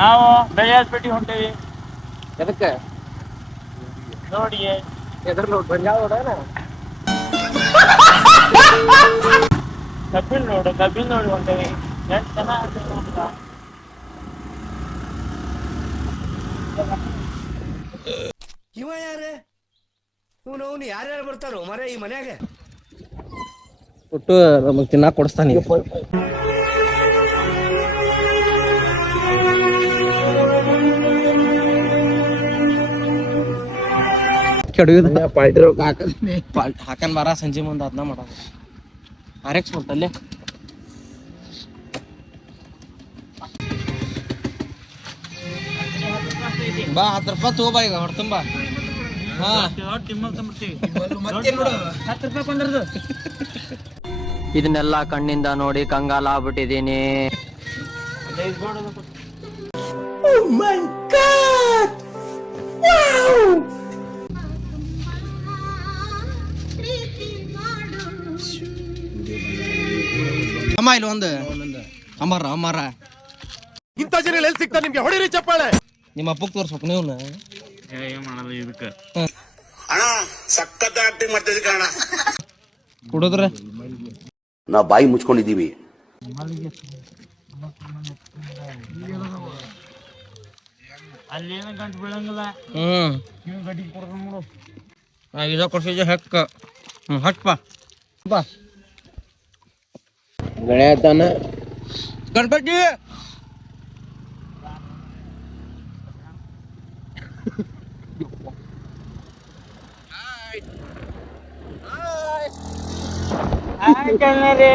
ನಾವು ಬೆಳೆಯಾಸ್ಪೇಟೆ ಹೊಂಟೇವಿ. ಎದಕ್ಕೆ? ನೋಡಿ ಎದ್ರ ನೋಡಿ ಬಂಜಾವ್ ನೋಡೋಣ ಕಬ್ಬಿಲ್ ನೋಡು ಕಬ್ಬಿನ ನೋಡಿ ಹೊಂಟೇವಿ. ಎಷ್ಟು ಚೆನ್ನಾಗಿ? ಇವ ಯಾರೇ? ಇವನು ಅವನು ಯಾರ್ಯಾರು ಬರ್ತಾರೋ ಮರ ಈ ಮನ್ಯಾಗ? ಕೊಟ್ಟು ನಮಗೆ ತಿನ್ನಾಕ ಕೊಡಿಸ್ತಾನೆ. ಕೆಡುವುದ. ಹಾಕನ್ ಬಾರ ಸಂಜೆ ಮುಂದೆ ಅದನ್ನ ಮಾಡೋದು. ಆರೆಕ್ಸ್ ಬರ್ತಲ್ಲೇ ಬಾ ಹತ್ತು ರೂಪಾಯಿ ತಗೋಬಾ ಈಗ ಹೊಡ್ತುಂಬ ಇದನ್ನೆಲ್ಲ ಕಣ್ಣಿಂದ ನೋಡಿ ಕಂಗಾಲ ಆಗ್ಬಿಟ್ಟಿದೀನಿ. ಅಮ್ಮ ಇಲ್ಲಿ ಒಂದು. ಅಮ್ಮಾರ ಅಮ್ಮಾರ ಇಂಥ ಜನ ಎಲ್ಲಿ ಸಿಗ್ತಾರೆ ನಿಮ್ಗೆ? ಹೊಡಿರಿ ಚಪ್ಪಾಳೆ. ನಿಮ್ಮ ಅಪ್ಪಗೆ ತೋರ್ಸ್ಬೇಕು ನೀವು ಏನ್ ಮಾಡಲ್ಲ ಇದಕ್ಕೆ. ಅಣ್ಣ ಸಖತ್ ಆಕ್ಟಿಂಗ್ ಮಾಡ್ತಿದ್ದೆ ಕಣ ಕುಡಿದ್ರೆ? ನಾವು ಬಾಯಿ ಮುಚ್ಕೊಂಡಿದೀವಿ ಅಲ್ಲೇನ ಗಂಟು ಬೀಳಂಗಿಲ್ಲ. ಹ್ಮ್. ನೀವು ಗಡ್ಡಿ ಕೊಡ್ದು ನೋಡು ಆ, ಇದ ಕೊಡ್ಸಿದ್ದೆ ಹೆಕ್ಕ. ಹ್ಮ್ ಹಟ್ಪ ಬಾ. விளையாட்டான கண்பட்டி கண்ணரே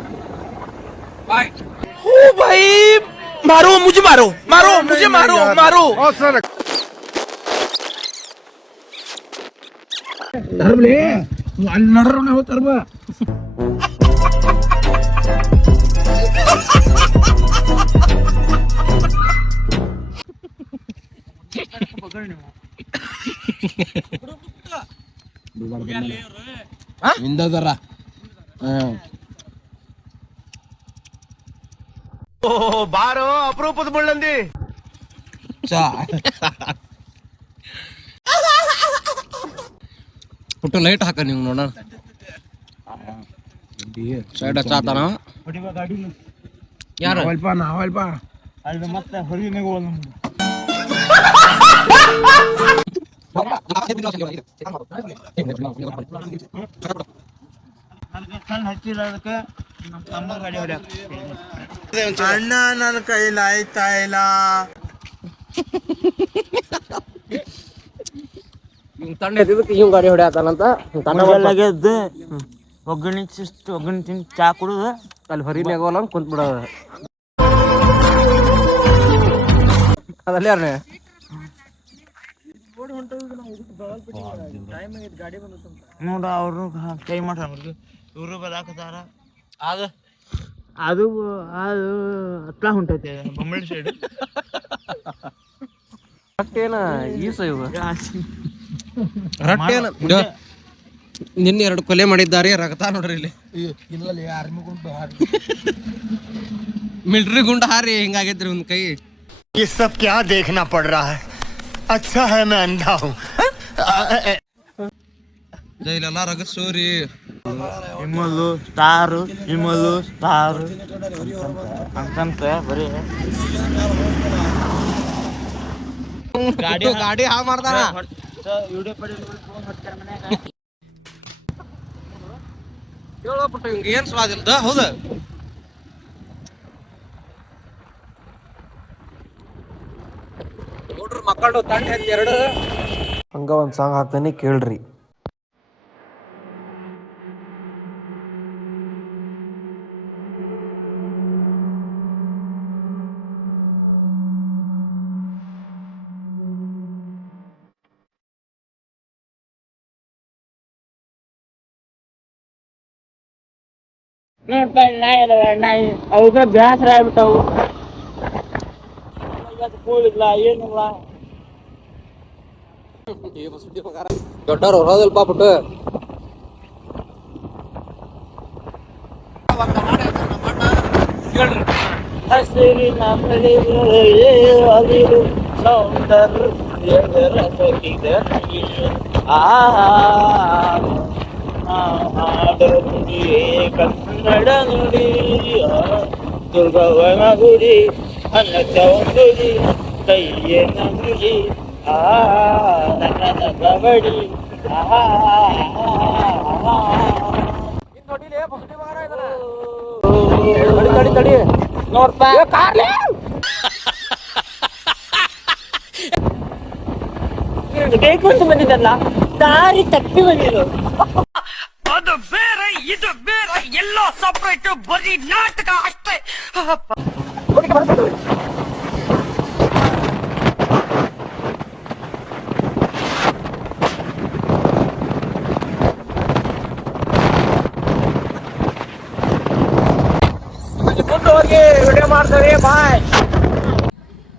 ಮಾಡಕ ಮಾರೋ ಮುಜೆ ಮಾರೋ ಮಾರೋ ಮುಜೆ ಮಾರೋ ಮಾರೋ ಹಿಂದದರ ಹ್ಮ್ ಬಾರೋ ಅಪರೂಪದ ಮುಳ್ಳಂದಿ. ಚಾ. ಪುಟ್ಟು ಲೈಟ್ ಹಾಕ ನೀವು ನೋಡೋಣ ಸೈಡ್ ಹಚ್ಚಾತಾನ. ಯಾರು? ಅಲ್ಲಿ ಮತ್ತೆ ಕಣ್ಣು ಹಚ್ಚಿಲ್ಲ ಅದಕ್ಕೆ ನಮ್ಮ ತಮ್ಮ ಗಾಡಿ ಹೊಡ್ಯಾಕ ಅಣ್ಣ ನನ್ನ ಕೈಲಿ ಆಯ್ತಾ ಇಲ್ಲ? ತಂಡ ಎದ್ದಿದ್ದಕ್ಕೆ ಹಿಂಗ್ ಗಾಡಿ ಒಗ್ಗರಣೆ ಒಗ್ಗರಣೆ ತಿಂದು ಚಾ ಕುಡಿದು. ಅಲ್ಲಿ ಹೊರಿನೇ ಆಗೋಲ್ಲ ಅಂತ ಕುಂತ್ ಬಿಡೋದು ಅದಲ್ಲ ನೋಡ ಅವರು ಕೈ ಮಾಡ್ರಿ ಇವರು ಬದಾಕತಾರ ಅದು ಅದು ಅದು ಹತ್ರ ಹೊಂಟೈತೆ ಬೊಮ್ಮಳಿ ಸೈಡ್ ರೊಟ್ಟೇನ ಈಸ ಇವು ರೊಟ್ಟೇನ ನಿನ್ನೆ ಎರಡು ಕೊಲೆ ಮಾಡಿದ್ದಾರೆ ರಗತ ನೋಡ್ರಿ ಇಲ್ಲಿ ಮಿಲ್ಟ್ರಿ ಗುಂಡ ಹಾರಿ ಹಿಂಗಾಗೈತ್ರಿ ಒಂದ್ ಕೈ ये सब क्या देखना पड़ रहा है अच्छा है मैं अंधा हूँ ಇಲ್ಲೆಲ್ಲ ರಗಸೋರಿ ಇಮ್ಮಲ್ಲು ಸ್ಟಾರು ಇಮ್ಮಲ್ಲು ಸ್ಟಾರು ಅಂತಂತ ಬರೀ. ಗಾಡಿ ಗಾಡಿ ಹಾ ಮಾಡ್ತಾರ ಹಿಂಗ ಏನ್ ಸ್ವಾದ ಇಲ್ದ? ಹೌದ? ನೋಡ್ರಿ ಮಕ್ಕಳು ತಂಡ ಎರಡು. ಹಂಗ ಒಂದ್ ಸಾಂಗ್ ಹಾಕ್ತಾನೆ ಕೇಳ್ರಿ. ನೋಡ್ಪ ನಾಯಿ ನಾಯಿ ಅವಕ್ಕೆ ಬೇಸರ ಆಗ್ಬಿಟ್ಟವು ಇವತ್ತು ಕೂಳಿಲ್ಲ ಏನಿಲ್ಲ ದೊಡ್ಡವ್ರು ಹೊರದಲ್ಪ ಬಿಟ್ಟು ಹಸಿರಿನ ಮಳೆಯೇ ಅದಿರು ಸೌಂದರ್ಯದ ರಸಗಿದ ನೀರು. ಆ ಹಾಡ ನುಡಿಯೇ ಕನ್ನಡ ನುಡಿ. ಆ, ದುರ್ಗವನ ಗುಡಿ ಅನ್ನ ಚೌಂಗುಡಿ ಕೈಯೇ ಗುಡಿ ಆ ನನ್ನ ಕಬಡಿ ಆ ತಡಿ ತಡಿ ನೋಡ್ಪ. ಬೇಕು ಅಂತ ಬಂದಿದ್ದಲ್ಲ ದಾರಿ ತಪ್ಪಿ ಬಂದಿದ್ದು.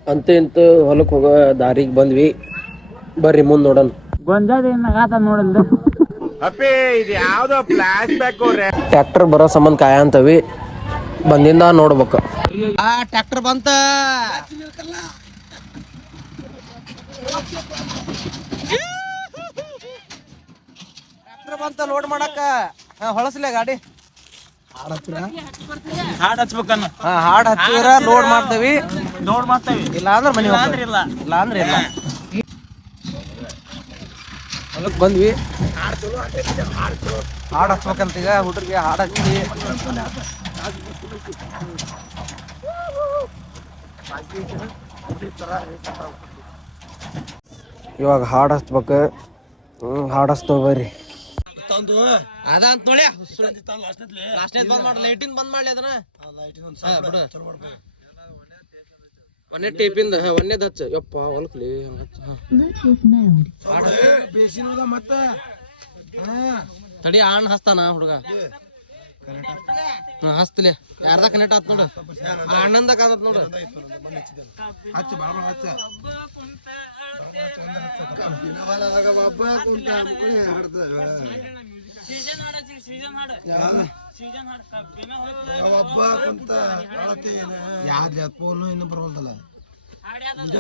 ಅಂತ ಇಂತ ಹೊಲಕ್ಕೆ ಹೋಗೋ ದಾರಿಗೆ ಬಂದ್ವಿ. ಬರ್ರಿ ಮುಂದೆ ನೋಡೋಣ. ಟ್ರ್ಯಾಕ್ಟರ್ ಬರೋ ಸಂಬಂಧ ಕಾಯ ಅಂತವಿ. ಬಂದಿಂದ ನೋಡ್ಬೇಕು. ಆ ಟ್ರ್ಯಾಕ್ಟರ್ ಬಂತ. ಟ್ರ್ಯಾಕ್ಟರ್ ಬಂತ ಲೋಡ್ ಮಾಡಕ ಹಾ ಹೊಳಸ್ಲೆ ಗಾಡಿ. ಹಾಡ್ ಹಚ್ಬೇಕನ್ನ. ಹಾ ಹಾಡ್ ಹಚ್ಚಿದ್ರ ಲೋಡ್ ಮಾಡ್ತೇವಿ. ಲೋಡ್ ಮಾಡ್ತೇವೆ. ಇಲ್ಲ ಅಂದ್ರೆ ಮನೆ ಇಲ್ಲ ಇಲ್ಲ. ಅಂದ್ರೆ ಇಲ್ಲ. ಹೊಲಕ್ ಬಂದ್ವಿ. ಹಾಡ್ ಹಚ್ಬೇಕಂತ ಈಗ ಹುಡುಗರಿಗೆ ಹಾಡ್ ಹಚ್ಚಿ. ಇವಾಗ ಹಾಡು ಹಚ್ಬೇಕು ಹಾಡು ಹಚ್ತೇವೆ ಬರ್ರಿ. ಅದ ಅಂತ ನೋಡಿ ಲಾಸ್ಟ್ನೇದ್ ಬಂದ್ ಮಾಡಿ ಲೈಟಿಂದ ಬಂದ್ ಮಾಡ್ಲಿ ಅದನ್ನ. ಬಿಡು. ಟೇಪಿಂದ ಒಂದೇದ್ ಹಚ್ಚ. ಯಪ್ಪ ಹೊಲಕ್ಲಿ ಹಂಗ್. ತಡಿ ಆಣ್ ಹಸ್ತಾನ ಹುಡುಗ. ಹಾ ಹಸ್ತಲಿ ಯಾರ್ದ ಕನೆಕ್ಟ್ ಆತ್ ನೋಡು. ಆ ಅಣ್ಣಂದ ಕಾಣತ್ ನೋಡು.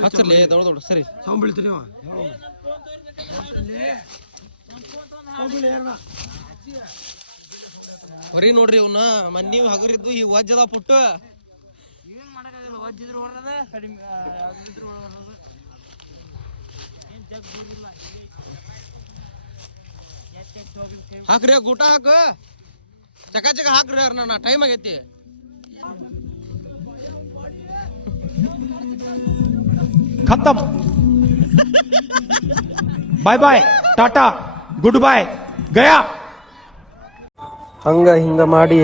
ಹಚ್ಚಲಿ ದೊಡ್ಡ ದೊಡ್ಡ ಸರಿ. ಹೊರಿ ನೋಡ್ರಿ ಇವ್ನ ಮನ್ನಿ ಹಗರಿದ್ದು ಈ ವಜ್ಜದ ಪುಟ್ಟು. ಏನ್ ಮಾಡಕಾಗಲ್ಲ ವಜ್ಜಿದ್ರು ಹೊರದ ಕಡಿಮೆ ಅಗಿದ್ರು ಹೊರದ ಏನ್ ಜಗ್ ದೂರಿಲ್ಲ ಹಾಕ್ರಿ ಗೂಟ ಹಾಕ. ಚಕ ಚಕ ಹಾಕ್ರಿ ಅವ್ರ ನನ್ನ ಟೈಮ್ ಆಗೈತಿ. ಖತಮ್. ಬಾಯ್ ಬಾಯ್ ಟಾಟಾ ಗುಡ್ ಬಾಯ್ ಗಯಾ ಹಂಗ ಹಿಂಗ ಮಾಡಿ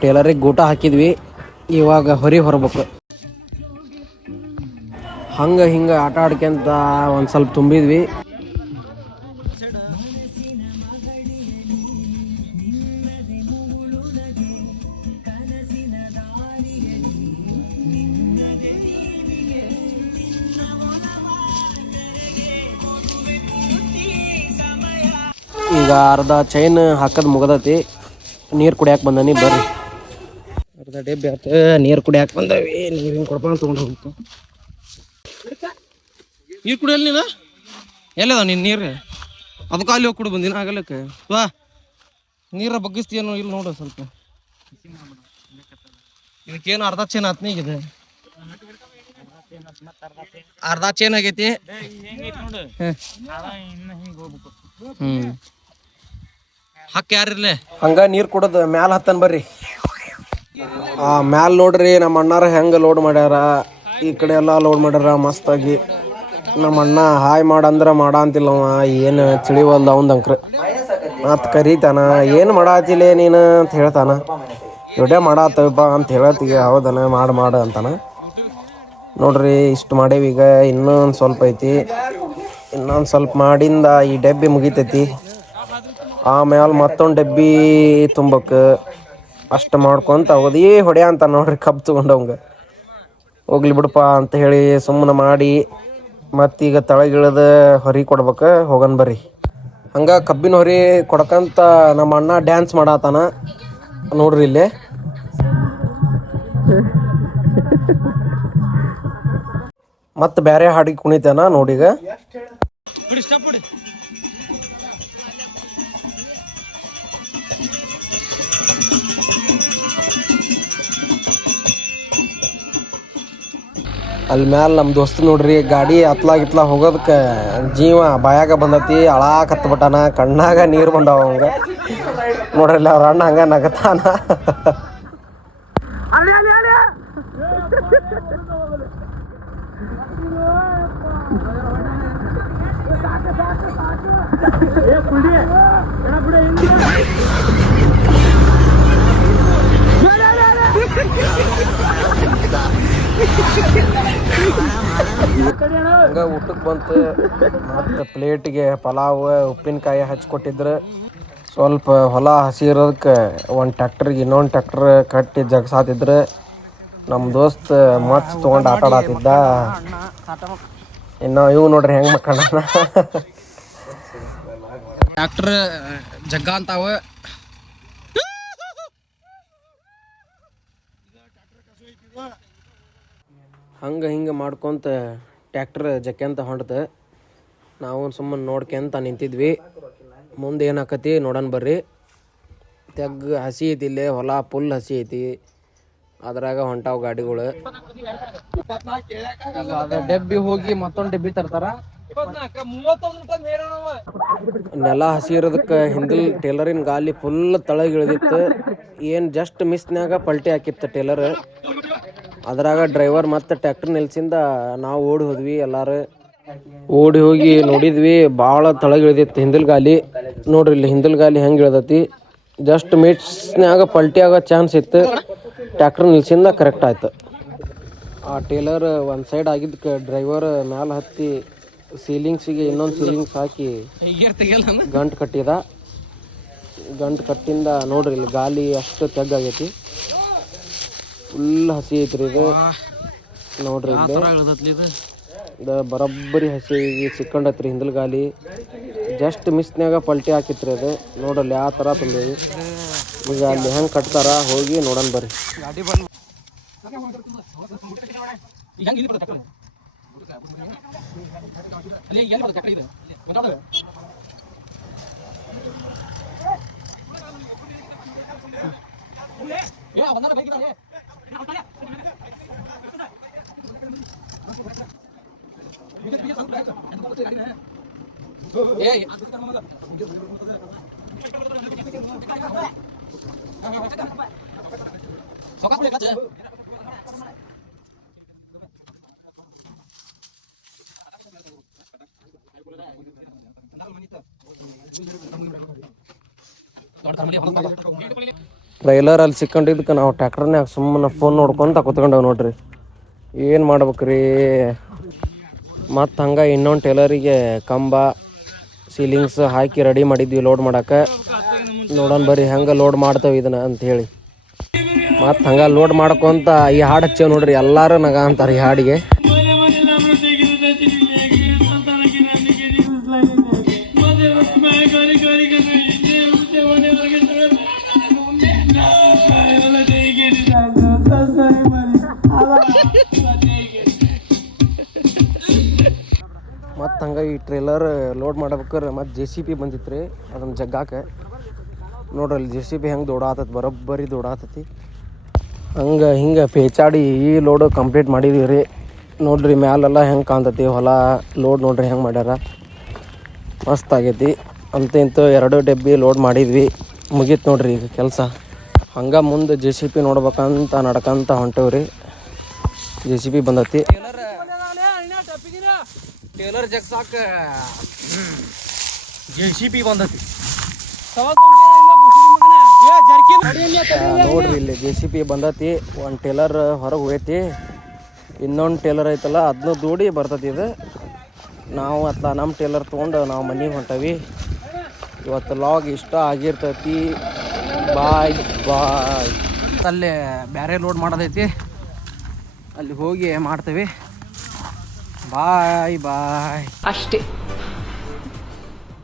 ಟೇಲರಿಗೆ ಗೂಟ ಹಾಕಿದ್ವಿ. ಇವಾಗ ಹೊರಿ ಹೊರಬೇಕು. ಹಂಗ ಹಿಂಗ ಆಟ ಆಡ್ಕೊಂತ ಒಂದು ಸ್ವಲ್ಪ ತುಂಬಿದ್ವಿ. ಈಗ ಅರ್ಧ ಚೈನ್ ಹಾಕದ್ ಮುಗದತಿ. ನೀರು ಕುಡಿಯಾಕ ಬಂದಿ ಬರ್ರಿ. ಅರ್ಧ ಡಬ್ಬಿ ಆತ ನೀರು ಕುಡಿಯಾಕ ಬಂದವಿ ನೀರಿನ ಕೊಡ್ಕೊಂಡು ತೊಗೊಂಡು ಹೋಗ್ತು ನೀರ್ ಕುಡಿಯಲ್ಲ ನೀನು? ಎಲ್ಲದ ನೀನ್ ನೀರು? ಅದಕ್ಕೆ ಅಲ್ಲಿ ಹೋಗಿ ಕುಡಿ ಬಂದಿನ ಆಗಲಕ್ಕೆ. ವಾ ನೀರ ಬಗ್ಗಿಸ್ತೀಯನೋ ಇಲ್ಲಿ ನೋಡು ಸ್ವಲ್ಪ. ಇದಕ್ಕೇನು ಅರ್ಧ ಚೇನ್ ಆತ್ನ ಈಗ ಇದು? ಅರ್ಧ ಚೇನ್ ಆಗೈತಿ? ಹೆಂಗೈತಿ ನೋಡು ಹ್ಮ್. ಅದ ಇನ್ನ ಹಿಂಗ್ ಹೋಗ್ಬೇಕು ಹ್ಮ್ ಹಕ್ಕ ಯಾರಿರ್ಲಿ? ಹಂಗ ನೀರು ಕುಡದ ಮ್ಯಾಲ ಹತ್ತನ್ ಬರ್ರಿ. ಆ, ಮ್ಯಾಲ ನೋಡ್ರಿ ನಮ್ಮ ಅಣ್ಣಾರ ಹೆಂಗ ಲೋಡ್ ಮಾಡ್ಯಾರ. ಈ ಕಡೆ ಎಲ್ಲ ಲೋಡ್ ಮಾಡ್ಯಾರ ಮಸ್ತಾಗಿ. ನಮ್ಮ ಅಣ್ಣ ಹಾಯ್ ಮಾಡಂದ್ರ ಮಾಡ ಅಂತಿಲ್ಲವ ಏನು ತಿಳಿವಲ್ದ ಅವಂದಂಕ್ರ ಮತ್ ಕರೀತಾನ, ಏನು ಮಾಡಾತಿಲೇ ನೀನು? ಅಂತ ಹೇಳ್ತಾನ. ವಿಡಿಯೋ ಮಾಡಾತವಪ್ಪ ಅಂತ ಹೇಳತ್ತೀಗ ಹೌದನ? ಮಾಡು ಮಾಡು ಅಂತಾನ. ನೋಡ್ರಿ, ಇಷ್ಟು ಮಾಡೇವಿ ಈಗ. ಇನ್ನೊಂದು ಸ್ವಲ್ಪ ಐತಿ. ಇನ್ನೊಂದು ಸ್ವಲ್ಪ ಮಾಡಿಂದ ಈ ಡಬ್ಬಿ ಮುಗಿತೈತಿ. ಆಮೇಲೆ ಮತ್ತೊಂದು ಡಬ್ಬಿ ತುಂಬಕ್ಕೆ ಅಷ್ಟು ಮಾಡ್ಕೊಂತ ಓದೇ ಹೊಡೆಯ ಅಂತ ನೋಡ್ರಿ ಕಬ್ಬು ತೊಗೊಂಡವಂಗೆ ಹೋಗ್ಲಿ ಬಿಡಪ್ಪ ಅಂತ ಹೇಳಿ ಸುಮ್ಮನೆ ಮಾಡಿ ಮತ್ತೀಗ ತಳಗಿಳದ ಹೊರಿ ಕೊಡ್ಬೇಕು, ಹೋಗನ್ ಬರ್ರಿ. ಹಂಗ ಕಬ್ಬಿನ ಹೊರಿ ಕೊಡ್ಕಂತ ನಮ್ಮ ಅಣ್ಣ ಡ್ಯಾನ್ಸ್ ಮಾಡತ್ತಾನ ನೋಡ್ರಿ ಇಲ್ಲಿ. ಮತ್ತೆ ಬೇರೆ ಹಾಡಿಗೆ ಕುಣಿತಾನ ನೋಡೀಗ ಅಲ್ಲಿ ಮ್ಯಾಲ ನಮ್ಮ ದೋಸ್ತ ನೋಡ್ರಿ ಗಾಡಿ ಹತ್ಲಾಗ ಇತ್ಲ ಹೋಗೋದಕ್ಕೆ ಜೀವ ಬಾಯಾಗ ಬಂದತಿ ಅಳಾಕತ್ ಬಿಟ್ಟಾನ ಕಣ್ಣಾಗ ನೀರು ಬಂದಾವ ಅವಂಗ. ನೋಡ್ರಿ ಅವ್ರ ಅಣ್ಣ ಹಂಗ ನಗತಾನ. ಹಂಗ ಊಟಕ್ಕೆ ಬಂತು, ಮತ್ತು ಪ್ಲೇಟಿಗೆ ಪಲಾವ್, ಉಪ್ಪಿನಕಾಯಿ ಹಚ್ಕೊಟ್ಟಿದ್ರು ಸ್ವಲ್ಪ ಹೊಲ ಹಸಿರೋದಕ್ಕೆ ಒಂದು ಟ್ಯಾಕ್ಟ್ರಿಗೆ ಇನ್ನೊಂದು ಟ್ಯಾಕ್ಟ್ರ್ ಕಟ್ಟಿ ಜಗ್ಸಾತಿದ್ರು ನಮ್ಮ ದೋಸ್ತ್ ಮತ್ ತೊಗೊಂಡು ಆಟ ಆಡಾತಿದ್ದ. ಇನ್ನು ಇವು ನೋಡ್ರಿ ಹೆಂಗೆ ಮಕ್ಕಳ ಟ್ಯಾಕ್ಟ್ರ್ ಜಗ್ಗ ಅಂತಾವ. ಹಂಗೆ ಹಿಂಗೆ ಮಾಡ್ಕೊಂತ ಟ್ಯಾಕ್ಟ್ರ್ ಜಕ್ಕೆಂತ ಹೊಂಟತೆ ನಾವು ಸುಮ್ಮನೆ ನೋಡ್ಕೊಂತ ನಿಂತಿದ್ವಿ. ಮುಂದೆ ಏನಾಕತಿ ನೋಡೋಣ ಬರ್ರಿ. ತೆಗ್ ಹಸಿ ಐತಿ ಇಲ್ಲೇ ಹೊಲ ಫುಲ್ ಹಸಿ ಐತಿ. ಅದ್ರಾಗ ಹೊಂಟಾವ ಗಾಡಿಗಳು. ಡಬ್ಬಿ ಹೋಗಿ ಮತ್ತೊಂದು ಡಬ್ಬಿ ತರ್ತಾರ. ನೆಲ ಹಸಿ ಇರೋದಕ್ಕೆ ಹಿಂದಿಲ್ ಟೇಲರಿನ ಗಾಲಿ ಫುಲ್ ತಳಗಿಳಿದಿತ್ತು ಏನು ಜಸ್ಟ್ ಮಿಸ್ನ್ಯಾಗ ಪಲ್ಟಿ ಹಾಕಿತ್ತು ಟೇಲರ್. ಅದ್ರಾಗ ಡ್ರೈವರ್ ಮತ್ತೆ ಟ್ರ್ಯಾಕ್ಟರ್ ನಿಲ್ಸಿಂದ ನಾವು ಓಡಿ ಹೋದ್ವಿ ಎಲ್ಲಾರು. ಓಡಿ ಹೋಗಿ ನೋಡಿದ್ವಿ ಭಾಳ ತಳಗಿಳಿದಿತ್ತು ಹಿಂದಿಲ್ ಗಾಲಿ ನೋಡ್ರಿ ಇಲ್ಲಿ ಹಿಂದಿಲ್ ಗಾಲಿ ಹೆಂಗೆ ಇಳ್ದತಿ. ಜಸ್ಟ್ ಮಿಟ್ಸ್ನ್ಯಾಗ ಪಲ್ಟಿ ಆಗೋ ಚಾನ್ಸ್ ಇತ್ತು. ಟ್ರ್ಯಾಕ್ಟರ್ ನಿಲ್ಸಿಂದ ಕರೆಕ್ಟ್ ಆಯ್ತು. ಆ ಟೇಲರ್ ಒಂದು ಸೈಡ್ ಆಗಿದ್ದಕ್ಕೆ ಡ್ರೈವರ್ ಮ್ಯಾಲೆ ಹತ್ತಿ ಸೀಲಿಂಗ್ಸಿಗೆ ಇನ್ನೊಂದು ಸೀಲಿಂಗ್ಸ್ ಹಾಕಿ ಗಂಟು ಕಟ್ಟಿದ. ಗಂಟು ಕಟ್ಟಿಂದ ನೋಡ್ರಿ ಇಲ್ಲಿ ಗಾಲಿ ಅಷ್ಟು ತೆಗ್ಗಾಗೈತಿ. ಫುಲ್ ಹಸಿ ಐತ್ರಿ ಇದು. ನೋಡ್ರಿ ಇದು? ಇದು ಬರೋಬ್ಬರಿ ಹಸಿ ಸಿಕ್ಕಂಡತ್ರಿ ಹಿಂದಲ್ ಗಾಲಿ ಜಸ್ಟ್ ಮಿಸ್ನ್ಯಾಗ ಪಲ್ಟಿ ಹಾಕಿತ್ರಿ ಅದು. ನೋಡಲ್ಲಿ ಯಾವ ತರ ತಂದೇವಿ ಈಗ ಅಲ್ಲಿ ಹೆಂಗ್ ಕಟ್ತಾರ ಹೋಗಿ ನೋಡೋಣ ಬರ್ರಿ. ಏ, ಆ ಬಂದಾನ ಬೈಕ್ ಇದಾವೆ. ಏ, ಅದು ಟ್ರೈಲರ್ ಅಲ್ಲಿ ಸಿಕ್ಕೊಂಡಿದ್ದಕ್ಕೆ ನಾವು ಟ್ಯಾಕ್ಟರ್ನಾಗ ಸುಮ್ಮನೆ ಫೋನ್ ನೋಡ್ಕೊಂತ ಕೂತ್ಕೊಂಡವ್ ನೋಡ್ರಿ. ಏನು ಮಾಡ್ಬೇಕ್ರಿ? ಮತ್ತು ಹಂಗೆ ಇನ್ನೊಂದು ಟೇಲರಿಗೆ ಕಂಬ ಸೀಲಿಂಗ್ಸ್ ಹಾಕಿ ರೆಡಿ ಮಾಡಿದ್ವಿ ಲೋಡ್ ಮಾಡಕ್ಕೆ ನೋಡೋಣ ಬರ್ರಿ ಹೆಂಗೆ ಲೋಡ್ ಮಾಡ್ತೇವೆ ಇದನ್ನ ಅಂತ ಹೇಳಿ. ಮತ್ತು ಹಂಗೆ ಲೋಡ್ ಮಾಡ್ಕೊತ ಈ ಹಾಡು ಹಚ್ಚೇವೆ ನೋಡ್ರಿ ಎಲ್ಲರೂ ನಗ ಅಂತಾರೆ ಈ ಹಾಡಿಗೆ. ಮತ್ತು ಹಂಗೆ ಈ ಟ್ರೇಲರ್ ಲೋಡ್ ಮಾಡ್ಬೇಕಾರೆ. ಮತ್ತು ಜೆ ಸಿ ಪಿ ಬಂದಿತ್ತು ರೀ ಅದನ್ನು ಜಗ್ಗಾಕ. ನೋಡ್ರಿ, ಅಲ್ಲಿ ಜೆ ಸಿ ಪಿ ಹೆಂಗೆ ದೊಡಾತತಿ ಬರೋಬ್ಬರಿ ದೊಡಾತತಿ ಹಂಗೆ ಹಿಂಗೆ ಪೇಚಾಡಿ ಈ ಲೋಡು ಕಂಪ್ಲೀಟ್ ಮಾಡಿದೀವಿ ರೀ ನೋಡ್ರಿ, ಮ್ಯಾಲೆಲ್ಲ ಹೆಂಗೆ ಕಾಣ್ತತಿ, ಹೊಲ ಲೋಡ್ ನೋಡ್ರಿ ಹೆಂಗೆ ಮಾಡ್ಯಾರ. ಮಸ್ತ್ ಆಗೈತಿ. ಅಂತ ಇಂತ ಎರಡು ಡಬ್ಬಿ ಲೋಡ್ ಮಾಡಿದ್ವಿ. ಮುಗೀತು ನೋಡ್ರಿ ಈಗ ಕೆಲಸ. ಹಂಗೆ ಮುಂದೆ ಜೆ ಸಿ ಪಿ ನೋಡ್ಬೇಕಂತ ನಡ್ಕಂತ ಹೊಂಟೇವ್ರಿ. ಜೆ ಸಿ ಪಿ ಬಂದತಿ. ಟೇಲರ್ ಜಗ್ಸಾಕ ಜೆ ಸಿ ಪಿ ಬಂದತಿ. ನೋಡ್ರಿ ಇಲ್ಲಿ. ಜೆ ಸಿ ಪಿ ಬಂದತಿ ಒಂದು ಟೇಲರ್ ಹೊರಗೆ ಹೋಗೈತಿ. ಇನ್ನೊಂದು ಟೇಲರ್ ಐತಲ್ಲ ಅದ್ನ ದೂಡಿ ಬರ್ತತಿ ಇದು. ನಾವು ಅತ್ತ ನಮ್ಮ ಟೇಲರ್ ತೊಗೊಂಡು ನಾವು ಮನೆಗೆ ಹೊಂಟವಿ. ಇವತ್ತು ಲಾಗ್ ಇಷ್ಟ ಆಗಿರ್ತೈತಿ. ಬಾಯ್ ಬಾಯ್ ಅಲ್ಲಿ ಬ್ಯಾರೆ ಲೋಡ್ ಮಾಡೋದೈತಿ. ಅಲ್ಲಿ ಹೋಗಿ ಮಾಡ್ತೀವಿ. ಬಾಯ್ ಬಾಯ್ ಅಷ್ಟೇ